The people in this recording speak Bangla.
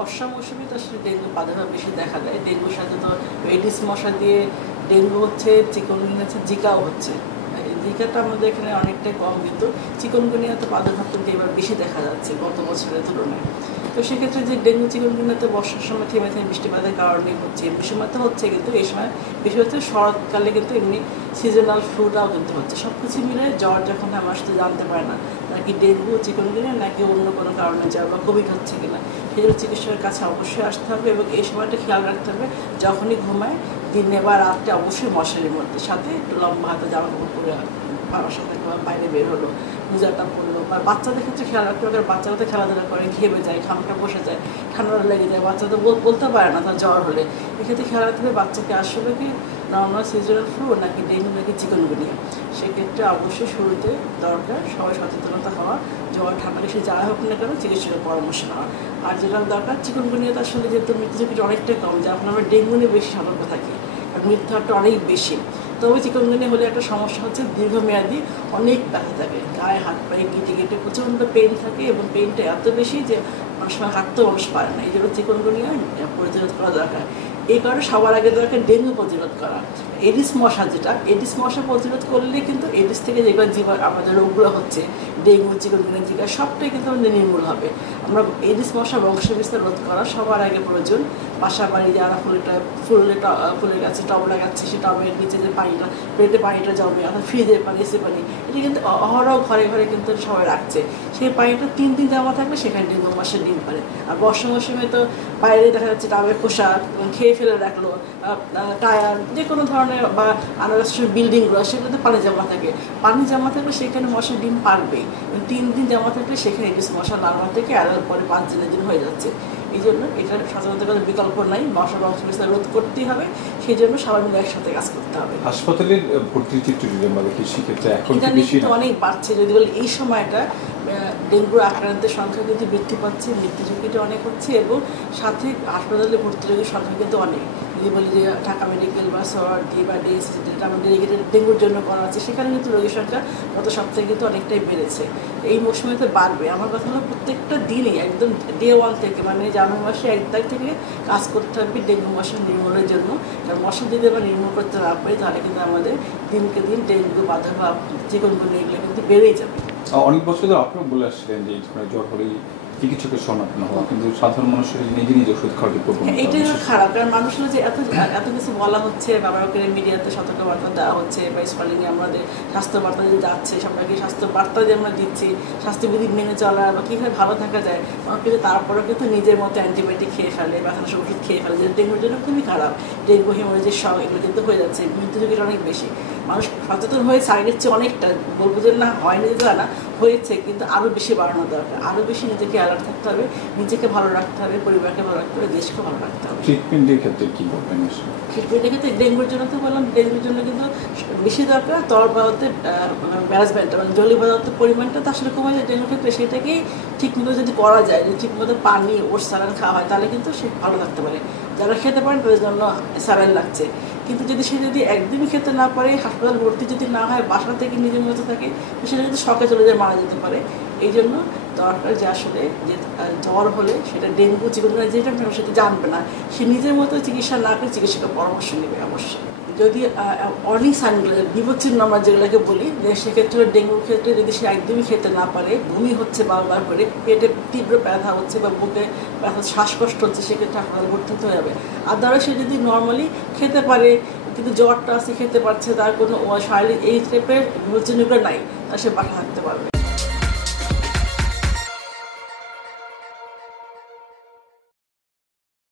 বর্ষা মৌসুমে তো আসলে ডেঙ্গু প্রাদুর্ভাব বেশি দেখা যায়। ডেঙ্গুর সাথে তো এডিস মশা দিয়ে ডেঙ্গু হচ্ছে, চিকুনগুনিয়া হচ্ছে, জিকাও হচ্ছে। জিকাটা আমাদের এখানে অনেকটাই কম, কিন্তু চিকুনগুনিয়াতে প্রাদুর্ভাব কিন্তু এবার বেশি দেখা যাচ্ছে গত বছরের তুলনায়। তো সেক্ষেত্রে যে ডেঙ্গু চিকুনগুনিয়াতে বর্ষার সময় থেমে থেমে বৃষ্টিপাতের কারণে হচ্ছে, এমনি সময় তো হচ্ছে, কিন্তু এই সময় বেশি হচ্ছে শরৎকালে কিন্তু এমনি সিজনাল ফ্লুটাও কিন্তু হচ্ছে। সব কিছু মিলে জ্বর যখন আমার সাথে জানতে পারে না নাকি ডেঙ্গু চিকুনগুনিয়া নাকি অন্য কোনো কারণে জ্বর বা কোভিড হচ্ছে কিনা, সেই জন্য চিকিৎসকের কাছে অবশ্যই আসতে হবে এবং এই সময়টা খেয়াল রাখতে হবে যখনই ঘুমায় দিনে বা রাত্রে অবশ্যই মশারির মধ্যে, সাথে একটু লম্বা হাতে জামা কাপড় পরে বাবার সাথে বাইরে বের হলো, মোজাটা পরলো। বা বাচ্চাদের ক্ষেত্রে খেয়াল রাখতে হবে, বাচ্চারা তো খেলাধুলা করে, ঘেমে যায়, খামটা বসে যায়, ঠান্ডা লেগে যায়, বাচ্চা তো বলতে পারে না তার জ্বর হলে। এক্ষেত্রে খেয়াল রাখতে হবে বাচ্চাকে আসলে কি নর্মাল সিজনাল ফ্লু নাকি ডেঙ্গু নাকি চিকুনগুনিয়া। সেক্ষেত্রে অবশ্যই শুরুতে দরকার সবাই সচেতনতা হওয়া, জ্বর ঠান্ডা বেশি যাওয়া হোক না কেন চিকিৎসকের পরামর্শ নেওয়া। আর যেটা দরকার, চিকুনগুনিয়াতে আসলে যেহেতু মৃত্যু ঝুঁকিটা অনেকটাই কম, যার ফলে আমরা ডেঙ্গু নিয়ে বেশি সতর্ক থাকি, আর মৃত্যু হারটা অনেক বেশি। তবে চিকুনগুনিয়া হলে একটা সমস্যা হচ্ছে দীর্ঘমেয়াদী অনেক ব্যথা থাকে, গায়ে হাত পায়ে গিটে গিটে প্রচণ্ড পেন থাকে এবং পেনটা এত বেশি যে অনেক সময় হাঁটতেও মানুষ পারে না। এই জন্য চিকুনগুনিয়া প্রতিরোধ করা দরকার। এই কারণে সবার আগে দরকার ডেঙ্গু প্রতিরোধ করা। এডিস মশা, যেটা এডিস মশা প্রতিরোধ করলে কিন্তু এডিস থেকে যেগুলো জীবন আমাদের রোগগুলো হচ্ছে ডেঙ্গু চিকুনগুনিয়া জিকা সবটাই কিন্তু আমাদের নির্মূল হবে। আমরা এডিস মশা বংশ বিস্তার রোধ করা সবার আগে প্রয়োজন। বাসা বাড়ি যারা ফুলের গাছে টব লাগাচ্ছে, সে টবের নিচে যে পানিটা পেটে পানিটা জমে, অর্থাৎ ফ্রিজের পানি, এসে পানি, এটা কিন্তু অহরহ ঘরে ঘরে কিন্তু সবাই রাখছে। সেই পানিটা 3 দিন জমা থাকলে সেখানে ডেঙ্গু মশা ডিম পারে। আর বর্ষা মৌসুমে তো বাইরে দেখা যাচ্ছে টবের পোশাক খেয়ে ফেলে রাখলো, টায়ার, যে কোনো ধরনের বা আনারসের বিল্ডিংগুলো, সেগুলোতে পানি জমা থাকে। পানি জমা থাকলে সেখানে মশা ডিম পারবেই। 3 দিন জমা থাকলে সেখানে এডিস মশা লার্ভা থেকে অ্যাডাল্ট পরে 5 দিনের দিন হয়ে যাচ্ছে। এই জন্য এটার সাধারণত কোনো বিকল্প নাই, মশা বংশ বিস্তার রোধ করতেই হবে। সেই জন্য সবাই মিলে একসাথে কাজ করতে হবে। হাসপাতালের ভর্তির চিত্র যদি আমরা দেখি সেক্ষেত্রে এখন কিন্তু অনেক বাড়ছে। যদি বলি এই সময়টা ডেঙ্গুর আক্রান্তের সংখ্যা কিন্তু বৃদ্ধি পাচ্ছে, মৃত্যু ঝুঁকিটা অনেক হচ্ছে এবং সাথে হাসপাতালে ভর্তি রোগীর সংখ্যা কিন্তু অনেক। যদি বলি যে ঢাকা মেডিকেল বা সরডি বা ডিএসসি যেটা আমাদের ডেঙ্গুর জন্য করা আছে, সেখানে কিন্তু রোগীর সংখ্যা গত সপ্তাহে কিন্তু অনেকটাই বেড়েছে। এই মৌসুমে তো বাড়বে। আমার কথা হলো প্রত্যেকটা দিনই একদম ডে 1 থেকে, মানে জানুয়ারি মাসে 1 তারিখ থেকে কাজ করতে হবে ডেঙ্গু মশা নির্মূলের জন্য। কারণ মশা যদি আমরা নির্মূল করতে না পারি তাহলে কিন্তু আমাদের দিনকে দিন ডেঙ্গু প্রাদুর্ভাব চিকুনগুনিয়া এগুলো কিন্তু বেড়েই যাবে। অনেক বছর ধরে আপনারা বলে আসছিলেন যে জ্বর হলেই চিকিৎসকের শরণাপন্ন হওয়া, কিন্তু সাধারণ মানুষের নিজে নিজে ওষুধ খাওয়ার প্রবণতা এটাই খারাপ। কারণ মানুষ হলো যে এত কিছু বলা হচ্ছে, বাবার করে মিডিয়াতে সতর্কবার্তা দেওয়া হচ্ছে, বা স্কুলিংয়ে আমাদের স্বাস্থ্য বার্তা যে যাচ্ছে, সবাইকে স্বাস্থ্য বার্তা যে আমরা দিচ্ছি, স্বাস্থ্যবিধি মেনে চলা বা কীভাবে ভালো থাকা যায়, মানুষ কিন্তু তারপরেও কিন্তু নিজের মতো অ্যান্টিবায়োটিক খেয়ে ফেলে বা ওষুধ খেয়ে ফেলে, যে ডেঙ্গুর জন্য খুবই খারাপ। ডেঙ্গু হেমোরেজির সব এগুলো কিন্তু হয়ে যাচ্ছে, মৃত্যু ঝুঁকিটা অনেক বেশি। মানুষ সচেতন হয়েছে আগের চেয়ে অনেকটা, বলবো যে না হয়নি যে না, হয়েছে, কিন্তু আরও বেশি বাড়ানো দরকার। আরও বেশি নিজেকে অ্যালার্ট থাকতে হবে, নিজেকে ভালো রাখতে হবে, পরিবারকে ভালো রাখতে হবে, দেশকে ভালো রাখতে হবে। ট্রিটমেন্টের ক্ষেত্রে কী বলবেন? ট্রিটমেন্টের ক্ষেত্রে ডেঙ্গুর জন্য তো বললাম, ডেঙ্গুর জন্য কিন্তু বেশি দরকার তরল ম্যানেজমেন্টটা, মানে জলীয় পদার্থের পরিমাণটা তো আসলে কমে যায় ডেঙ্গুর ক্ষেত্রে। সেটাকেই ঠিকমতো যদি করা যায়, যদি ঠিকমতো পানি ওর স্যালাইন খাওয়া হয়, তাহলে কিন্তু সে ভালো থাকতে পারে। যারা খেতে পারেন তাদের জন্য স্যালাইন লাগছে, কিন্তু সে যদি একদিনই খেতে না পারে, হাসপাতাল ভর্তি যদি না হয়, বাসা থেকে নিজের মতো থাকে, তো সেটা যদি শখে চলে যায়, মারা যেতে পারে। এই জন্য দরকার যে আসলে যে জ্বর হলে সেটা ডেঙ্গু চিকুনগুনিয়া যেটা সেটা জানবে না, সে নিজের মতো চিকিৎসা না করে চিকিৎসকের পরামর্শ নেবে অবশ্যই। যদি অনেক সাইনগুলো বিপদচিহ্ন আমরা যেগুলোকে বলি, যে সেক্ষেত্রে ডেঙ্গুর ক্ষেত্রে যদি সে একদমই খেতে না পারে, বমি হচ্ছে বারবার করে, পেটে তীব্র ব্যথা হচ্ছে বা বুকে ব্যথা, শ্বাসকষ্ট হচ্ছে, সেক্ষেত্রে হাসপাতালে ভর্তি হতে হবে। আর ধরো সে যদি নর্মালি খেতে পারে কিন্তু জ্বরটা আছে, খেতে পারছে, তার কোনো শারীরিক এই টাইপের বিপদচিহ্নগুলো নাই, তা সে বাসা থাকতে পারবে।